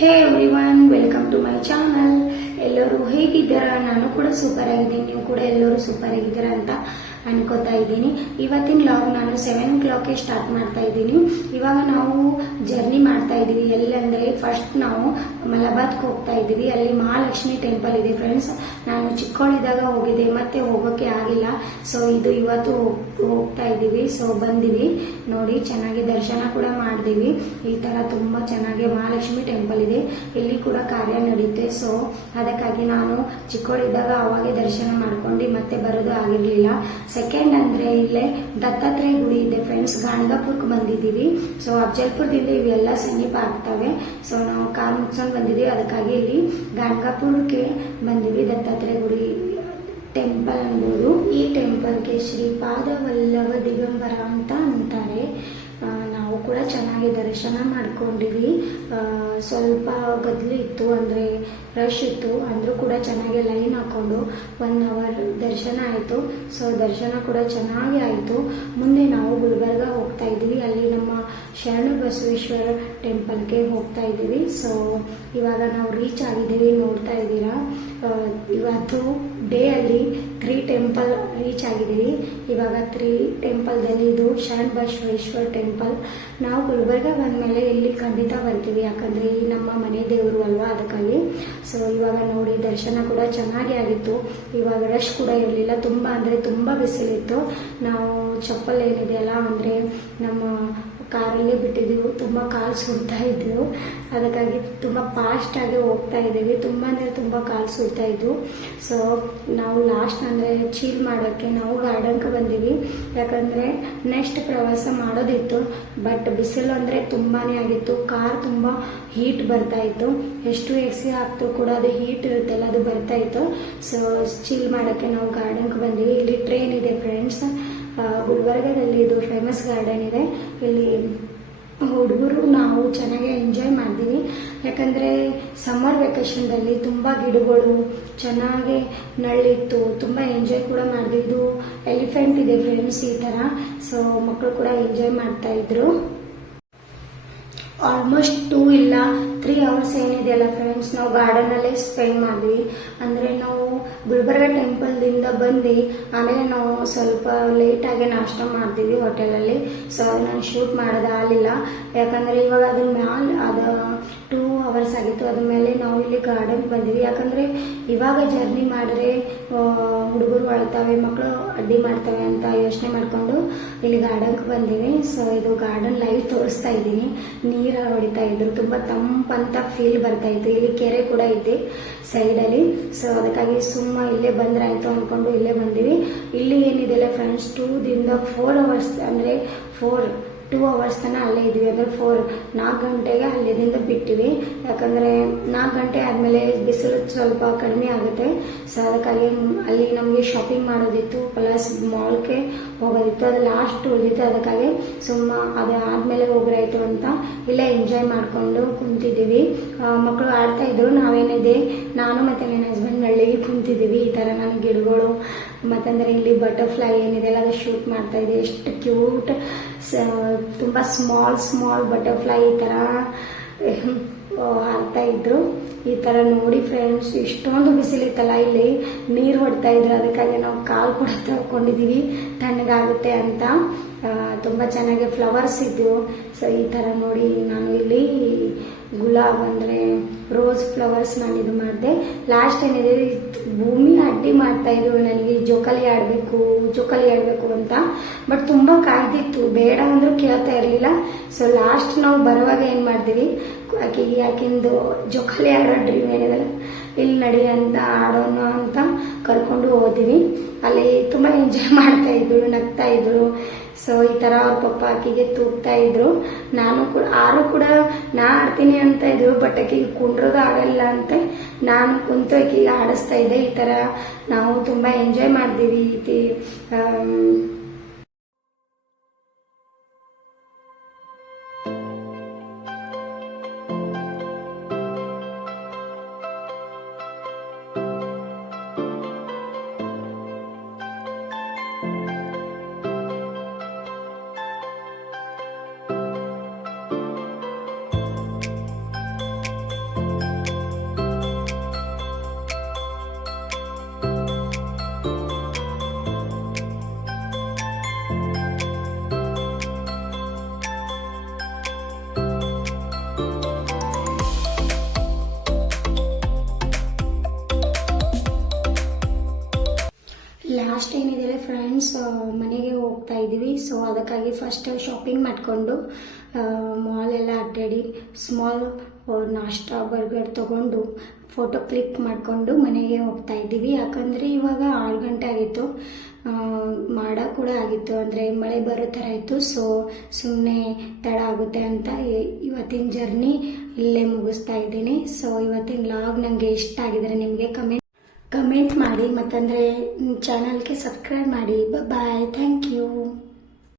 Hey everyone, welcome to my channel. ಎಲ್ಲರೂ ಹೇಗಿದ್ದೀರಾ? ನಾನು ಕೂಡ ಸೂಪರ್ ಆಗಿದ್ದೀನಿ. ನೀವು ಕೂಡ ಎಲ್ಲರೂ ಸೂಪರ್ ಆಗಿದ್ದೀರಾ ಅಂತ ಅನ್ಕೋತಾ ಇದ್ದೀನಿ. ಇವತ್ತಿನ ಲಾಗ್ ನಾನು 7 o'clock ಸ್ಟಾರ್ಟ್ ಮಾಡ್ತಾ ಇದ್ದೀನಿ. ಇವಾಗ ನಾವು ಜರ್ನಿ ಮಾಡ್ತಾ ಇದ್ದೀವಿ. ಎಲ್ಲಂದ್ರೆ ಫಸ್ಟ್ ನಾವು ಮಲಬಾದ್ಗೆ ಹೋಗ್ತಾ ಇದ್ದೀವಿ. ಅಲ್ಲಿ ಮಹಾಲಕ್ಷ್ಮಿ ಟೆಂಪಲ್ ಇದೆ ಫ್ರೆಂಡ್ಸ್. ನಾನು ಚಿಕ್ಕವಳಿದ್ದಾಗ ಹೋಗಿದ್ದೆ, ಮತ್ತೆ ಹೋಗೋಕೆ ಆಗಿಲ್ಲ. ಸೊ ಇದು ಇವತ್ತು ಹೋಗ್ತಾ ಇದ್ದೀವಿ. ಸೊ ಬಂದಿವಿ ನೋಡಿ, ಚೆನ್ನಾಗಿ ದರ್ಶನ ಕೂಡ ಮಾಡಿದೀವಿ. ಈ ತರ ತುಂಬಾ ಚೆನ್ನಾಗಿ ಮಹಾಲಕ್ಷ್ಮಿ ಟೆಂಪಲ್ ಇದೆ. ಇಲ್ಲಿ ಕೂಡ ಕಾರ್ಯ ನಡೆಯುತ್ತೆ. ಸೊ ಅದಕ್ಕಾಗಿ ನಾನು ಚಿಕ್ಕವಳಿದ್ದಾಗ ಅವಾಗೆ ದರ್ಶನ ಮಾಡ್ಕೊಂಡು ಮತ್ತೆ ಬರೋದು ಆಗಿರ್ಲಿಲ್ಲ. ಸೆಕೆಂಡ್ ಅಂದ್ರೆ ಇಲ್ಲೇ ದತ್ತಾತ್ರೇಯ ಗುಡಿ ಇದೆ ಫ್ರೆಂಡ್ಸ್. ಗಾಣಗಾಪುರಕ್ಕೆ ಬಂದಿದ್ದೀವಿ. ಸೊ ಅಫಜಲ್ಪುರದಿಂದ ಇವೆಲ್ಲ ಸಮೀಪ ಆಗ್ತವೆ. ಸೊ ನಾವು ಕಾರ್ ಮುಗಿಸ್ಕೊಂಡು ಬಂದಿದ್ದೀವಿ. ಅದಕ್ಕಾಗಿ ಇಲ್ಲಿ ಗಾಣಗಾಪುರಕ್ಕೆ ಬಂದಿವಿ. ದತ್ತಾತ್ರೇಯ ಗುಡಿ ಟೆಂಪಲ್ ಅನ್ಬೋದು. ಈ ಟೆಂಪಲ್ಗೆ ಶ್ರೀಪಾದ ವಲ್ಲಭ ದಿಗಂಬರ ಅಂತ ಅಂತಾರೆ. ನಾವು ಕೂಡ ಚೆನ್ನಾಗಿ ದರ್ಶನ ಮಾಡ್ಕೊಂಡಿವಿ. ಸ್ವಲ್ಪ ಗದ್ದಲು ಇತ್ತು, ಅಂದರೆ ರಶ್ ಇತ್ತು, ಅಂದರೂ ಕೂಡ ಚೆನ್ನಾಗಿ ಲೈನ್ ಹಾಕೊಂಡು 1 hour ದರ್ಶನ ಆಯಿತು. ಸೊ ದರ್ಶನ ಕೂಡ ಚೆನ್ನಾಗಿ ಆಯಿತು. ಮುಂದೆ ನಾವು ಗುಲ್ಬರ್ಗ ಹೋಗ್ತಾ ಇದ್ದೀವಿ. ಅಲ್ಲಿ ನಮ್ಮ ಶರಣ ಬಸವೇಶ್ವರ ಟೆಂಪಲ್ಗೆ ಹೋಗ್ತಾ ಇದ್ದೀವಿ. ಸೊ ಇವಾಗ ನಾವು ರೀಚ್ ಆಗಿದ್ದೀವಿ, ನೋಡ್ತಾ ಇದ್ದೀರಾ. ಇವತ್ತು ಡೇ ಅಲ್ಲಿ 3 ಟೆಂಪಲ್ ರೀಚ್ ಆಗಿದ್ದೀವಿ. ಇವಾಗ 3 ಟೆಂಪಲ್ದಲ್ಲಿ ಇದು ಶರಣ ಬಸವೇಶ್ವರ ಟೆಂಪಲ್. ನಾವು ಗುಲ್ಬರ್ಗ ಬಂದಮೇಲೆ ಇಲ್ಲಿ ಖಂಡಿತ ಬರ್ತೀವಿ, ಯಾಕಂದರೆ ಈ ನಮ್ಮ ಮನೆ ದೇವರು ಅಲ್ವಾ, ಅದಕ್ಕಾಗಿ. ಸೊ ಇವಾಗ ನೋಡಿ, ದರ್ಶನ ಕೂಡ ಚೆನ್ನಾಗಿ ಆಗಿತ್ತು. ಇವಾಗ ರಶ್ ಕೂಡ ಇರಲಿಲ್ಲ, ತುಂಬ ಅಂದರೆ ತುಂಬ ಬಿಸಿಲಿತ್ತು. ನಾವು ಚಪ್ಪಲ್ ಏನಿದೆಯಲ್ಲ, ಅಂದರೆ ನಮ್ಮ ಕಾರಲ್ಲೇ ಬಿಟ್ಟಿದ್ದೀವಿ. ತುಂಬ ಕಾಲು ಸುಡ್ತಾ ಇದ್ವು, ಅದಕ್ಕಾಗಿ ತುಂಬ ಫಾಸ್ಟಾಗಿ ಹೋಗ್ತಾ ಇದ್ದೀವಿ. ತುಂಬ ಅಂದರೆ ತುಂಬ ಕಾಲು ಸುಡ್ತಾ ಇದ್ವು. ಸೊ ನಾವು ಲಾಸ್ಟ್ ಅಂದರೆ ಚೀಲ್ ಮಾಡೋಕ್ಕೆ ನಾವು ಗಾರ್ಡನ್ಗೆ ಬಂದೀವಿ. ಯಾಕಂದರೆ ನೆಕ್ಸ್ಟ್ ಪ್ರವಾಸ ಮಾಡೋದಿತ್ತು, ಬಟ್ ಬಿಸಿಲು ಅಂದರೆ ತುಂಬಾ ಆಗಿತ್ತು. ಕಾರ್ ತುಂಬ ಹೀಟ್ ಬರ್ತಾ ಇತ್ತು. ಎಷ್ಟು ಎಕ್ಸಿ ಹಾಕ್ತೂ ಕೂಡ ಅದು ಹೀಟ್ ಇರುತ್ತಲ್ಲ, ಅದು ಬರ್ತಾ ಇತ್ತು. ಸೊ ಚೀಲ್ ಮಾಡೋಕ್ಕೆ ನಾವು ಗಾರ್ಡನ್ಗೆ ಬಂದೀವಿ. ಇಲ್ಲಿ ಟ್ರೈನ್ ಇದೆ ಫ್ರೆಂಡ್ಸ್. ಗುಲ್ಬರ್ಗದಲ್ಲಿ ಇದು ಫೇಮಸ್ ಗಾರ್ಡನ್ ಇದೆ. ಇಲ್ಲಿ ಹುಡುಗರು ನಾವು ಚೆನ್ನಾಗಿ ಎಂಜಾಯ್ ಮಾಡಿದ್ವಿ. ಯಾಕಂದರೆ ಸಮ್ಮರ್ ವೆಕೇಷನ್ದಲ್ಲಿ ತುಂಬ ಗಿಡಗಳು ಚೆನ್ನಾಗಿ ನಳ್ಳಿತ್ತು, ತುಂಬ ಎಂಜಾಯ್ ಕೂಡ ಮಾಡಿದ್ವಿ. ಇದು ಎಲಿಫೆಂಟ್ ಇದೆ ಫ್ರೆಂಡ್ಸ್, ಈ ಥರ. ಸೊ ಮಕ್ಕಳು ಕೂಡ ಎಂಜಾಯ್ ಮಾಡ್ತಾ ಇದ್ರು. ಆಲ್ಮೋಸ್ಟ್ 2 ಇಲ್ಲ 3 hours ಏನಿದೆಯಲ್ಲ ಫ್ರೆಂಡ್ಸ್, ನಾವು ಗಾರ್ಡನಲ್ಲೇ ಸ್ಪೆಂಡ್ ಮಾಡಿದ್ವಿ. ಅಂದರೆ ನಾವು ಗುಲ್ಬರ್ಗ ಟೆಂಪಲ್ದಿಂದ ಬಂದು ಆಮೇಲೆ ನಾವು ಸ್ವಲ್ಪ ಲೇಟಾಗಿ ನಾಷ್ಟ ಮಾಡ್ತೀವಿ ಹೋಟೆಲಲ್ಲಿ. ಸೊ ನಾನು ಶೂಟ್ ಮಾಡೋದು ಆಗಲಿಲ್ಲ, ಯಾಕಂದರೆ ಇವಾಗ ಅದ್ರ ಮ್ಯಾಲೆ ಅದು 2 hours ಆಗಿತ್ತು. ಅದ್ರ ಮೇಲೆ ನಾವು ಇಲ್ಲಿ ಗಾರ್ಡನ್ಗೆ ಬಂದೀವಿ. ಯಾಕಂದರೆ ಇವಾಗ ಜರ್ನಿ ಮಾಡಿದ್ರೆ ಹುಡುಗರು ಅಳ್ತವೆ, ಮಕ್ಕಳು ಅಡ್ಡಿ ಮಾಡ್ತವೆ ಅಂತ ಯೋಚನೆ ಮಾಡಿಕೊಂಡು ಇಲ್ಲಿ ಗಾರ್ಡನ್ಗೆ ಬಂದೀವಿ. ಸೊ ಇದು ಗಾರ್ಡನ್ ಲೈವ್ ತೋರಿಸ್ತಾ ಇದ್ದೀನಿ. ನೀರು ಹೊಡಿತಾ ಇದ್ರು, ತುಂಬ ತಂಪಂತ ಫೀಲ್ ಬರ್ತಾ ಇತ್ತು. ಇಲ್ಲಿ ಕೆರೆ ಕೂಡ ಇದೆ ಸೈಡಲ್ಲಿ. ಸೊ ಅದಕ್ಕಾಗಿ ಸುಮ್ಮ ಇಲ್ಲೇ ಬಂದ್ರೆ ಆಯ್ತು ಅಂದ್ಕೊಂಡು ಇಲ್ಲೇ ಬಂದಿವಿ. ಇಲ್ಲಿ ಏನಿದೆಲ್ಲ ಫ್ರೆಂಡ್ಸ್, 2 ದಿಂದ 4 hours, ಅಂದರೆ 2 hours ತನಕ ಅಲ್ಲೇ ಇದ್ವಿ. ಅಂದರೆ 4 ಗಂಟೆಗೆ ಅಲ್ಲಿಂದ ಬಿಟ್ಟಿವಿ. ಯಾಕಂದರೆ 4 ಗಂಟೆ ಆದಮೇಲೆ ಬಿಸಿಲು ಸ್ವಲ್ಪ ಕಡಿಮೆ ಆಗುತ್ತೆ. ಸೊ ಅದಕ್ಕಾಗಿ ಅಲ್ಲಿ ನಮಗೆ ಶಾಪಿಂಗ್ ಮಾಡೋದಿತ್ತು, ಪ್ಲಸ್ ಮಾಲ್ಗೆ ಹೋಗೋದಿತ್ತು. ಅದು ಲಾಸ್ಟ್ ಉಳಿದಿತ್ತು. ಅದಕ್ಕಾಗಿ ಸುಮ್ಮ ಅದು ಆದಮೇಲೆ ಹೋಗ್ರಾಯ್ತು ಅಂತ ಇಲ್ಲೇ ಎಂಜಾಯ್ ಮಾಡಿಕೊಂಡು ಕುಂತಿದ್ದೀವಿ. ಮಕ್ಕಳು ಆಡ್ತಾ ಇದ್ರು, ನಾವೇನಿದೆ ನಾನು ಮತ್ತು ನನ್ನ ಹಸ್ಬೆಂಡ್ ನಳ್ಳಿಗೆ ಕುಂತಿದ್ದೀವಿ. ಈ ಥರ ನನ್ನ ಗಿಡಗಳು ಮತ್ತಂದರೆ ಇಲ್ಲಿ ಬಟರ್ಫ್ಲೈ ಏನಿದೆಯಲ್ಲ ಅದು ಶೂಟ್ ಮಾಡ್ತಾ ಇದೆ. ಎಷ್ಟು ಕ್ಯೂಟ್, ತುಂಬ ಸ್ಮಾಲ್ ಬಟರ್ಫ್ಲೈ ಈ ಥರ ಹಾರ್ತಾ ಇದ್ರು. ಈ ಥರ ನೋಡಿ ಫ್ರೆಂಡ್ಸ್, ಇಷ್ಟೊಂದು ಬಿಸಿಲಿತ್ತಲ್ಲ, ಇಲ್ಲಿ ನೀರು ಹೊಡ್ತಾ ಇದ್ರು. ಅದಕ್ಕಾಗಿ ನಾವು ಕಾಲು ಕೂಡ ತೊಳ್ಕೊಂಡಿದ್ದೀವಿ, ತಣ್ಣಗಾಗುತ್ತೆ ಅಂತ. ತುಂಬ ಚೆನ್ನಾಗಿ ಫ್ಲವರ್ಸ್ ಇದ್ವು. ಸೊ ಈ ಥರ ನೋಡಿ, ನಾನು ಇಲ್ಲಿ ಗುಲಾಬ್ ಅಂದರೆ ರೋಸ್ ಫ್ಲವರ್ಸ್ ನಾನು ಇದು ಮಾಡಿದೆ. ಲಾಸ್ಟ್ ಏನಿದೆ, ಭೂಮಿ ಅಡ್ಡಿ ಮಾಡ್ತಾ ಇದ್ರು ನನಗೆ ಜೋಕಾಲಿ ಆಡಬೇಕು ಅಂತ. ಬಟ್ ತುಂಬ ಕಾಯ್ದಿತ್ತು, ಬೇಡ ಅಂದರೂ ಕೇಳ್ತಾ ಇರಲಿಲ್ಲ. ಸೊ ಲಾಸ್ಟ್ ನಾವು ಬರುವಾಗ ಏನು ಮಾಡ್ತೀವಿ, ಆಕಿಂದು ಜೋಕಾಲಿ ಆಡೋ ಡ್ರೀಮ್ ಏನಿದೆಲ್ಲ, ಇಲ್ಲಿ ನಡಿ ಅಂತ ಆಡೋಣ ಅಂತ ಕರ್ಕೊಂಡು ಹೋದ್ವಿ. ಅಲ್ಲಿ ತುಂಬ ಎಂಜಾಯ್ ಮಾಡ್ತಾ ಇದ್ರು, ನಗ್ತಾ ಇದ್ರು. ಸೊ ಈ ಥರ ಅವ್ರ ಪಪ್ಪ ಆಕಿಗೆ ತೂಗ್ತಾ ಇದ್ರು. ನಾನು ಕೂಡ ನಾ ಆಡ್ತೀನಿ ಅಂತ ಇದ್ರು, ಬಟ್ ಆಕಿಗೆ ಕುಂಡ್ರೋದು ಆಗಲ್ಲ ಅಂತ ನಾನು ಕುಂತು ಆಕಿಗೆ ಆಡಿಸ್ತಾ ಇದ್ದೆ. ಈ ಥರ ನಾವು ತುಂಬ ಎಂಜಾಯ್ ಮಾಡಿದ್ವಿ. ಫ್ರೆಂಡ್ಸ್ ಮನೆಗೆ ಹೋಗ್ತಾ ಇದ್ದೀವಿ. ಸೊ ಅದಕ್ಕಾಗಿ ಫಸ್ಟ್ ಶಾಪಿಂಗ್ ಮಾಡಿಕೊಂಡು ಮಾಲ್ ಎಲ್ಲ ಅಡ್ಡಾಡಿ ಸ್ಮಾಲ್ ನಾಷ್ಟಾ ಬರ್ಗರ್ ತೊಗೊಂಡು ಫೋಟೋ ಕ್ಲಿಕ್ ಮಾಡಿಕೊಂಡು ಮನೆಗೆ ಹೋಗ್ತಾ ಇದ್ದೀವಿ. ಯಾಕಂದರೆ ಇವಾಗ 6 ಗಂಟೆ ಆಗಿತ್ತು, ಮಾಡ ಕೂಡ ಆಗಿತ್ತು, ಅಂದರೆ ಮಳೆ ಬರೋ ಥರ ಇತ್ತು. ಸೊ ಸುಮ್ಮನೆ ತಡ ಆಗುತ್ತೆ ಅಂತ ಇವತ್ತಿನ ಜರ್ನಿ ಇಲ್ಲೇ ಮುಗಿಸ್ತಾ ಇದ್ದೀನಿ. ಸೊ ಇವತ್ತಿನ ಲಾಗ್ ನನಗೆ ಇಷ್ಟ ಆಗಿದರೆ ನಿಮಗೆ ಕಮೆಂಟ್ ಮಾಡಿ, ಮತ್ತಂದರೆ ಚಾನಲ್ಗೆ ಸಬ್ಸ್ಕ್ರೈಬ್ ಮಾಡಿ. ಬಾಯ್, ಥ್ಯಾಂಕ್ ಯು.